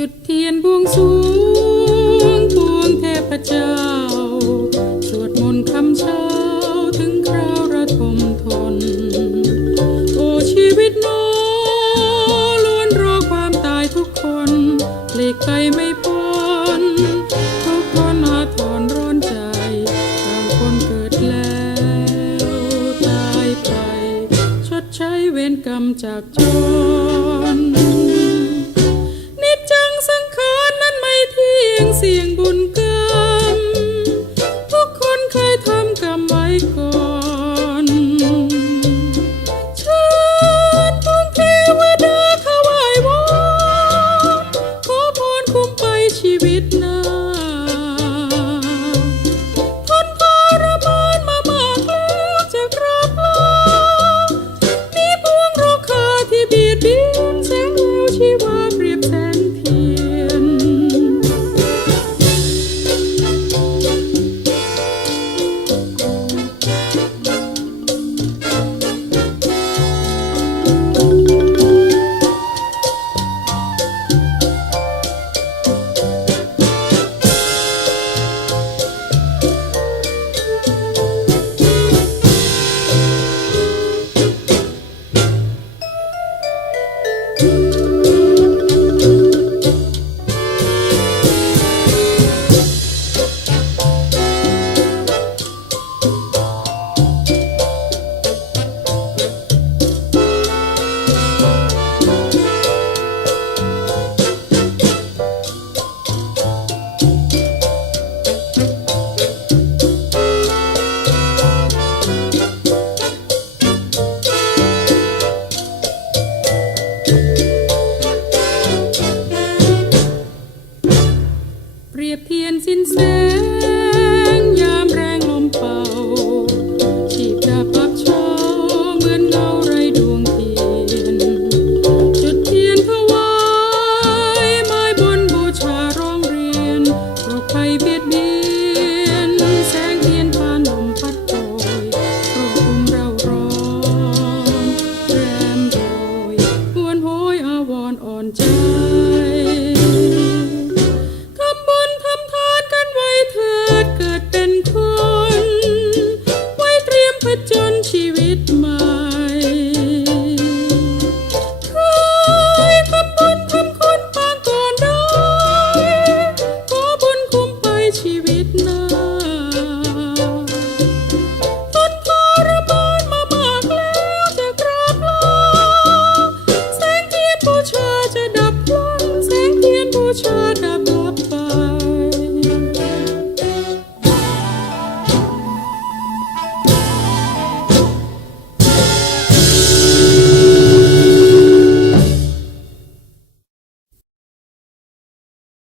จุดเทียนบวงสูงปวงเทพเจ้า สวดมนต์คำเช้าถึงคราวระทมทน โอ้ชีวิตโนล้วนรอความตายทุกคนหลีกไปไม่พ้นทุกคนอาทรรนใจต่างคนเกิดแล้วตายไป ชดใช้เวรกรรมจากจน สี่ยงบุญกรรมทุกคนเคยทำกรรมไว้ก่อนชาติพงเทวดาขวายวอนขอพรคุ้มไปชีวิต เรียบเทียนสิ้นแสง ยามแรงลมเป่า ชีพดาบปักชอเหมือนเงาไรดวงเทียน จุดเทียนถวายไม้บนบูชาร้องเรียนโรคภัยเบียดเบียน แสงเทียนพานลมพัดโปรยโรคอุ้มเราร้องแรมโรยหวนโหยอาวรอ่อนใจ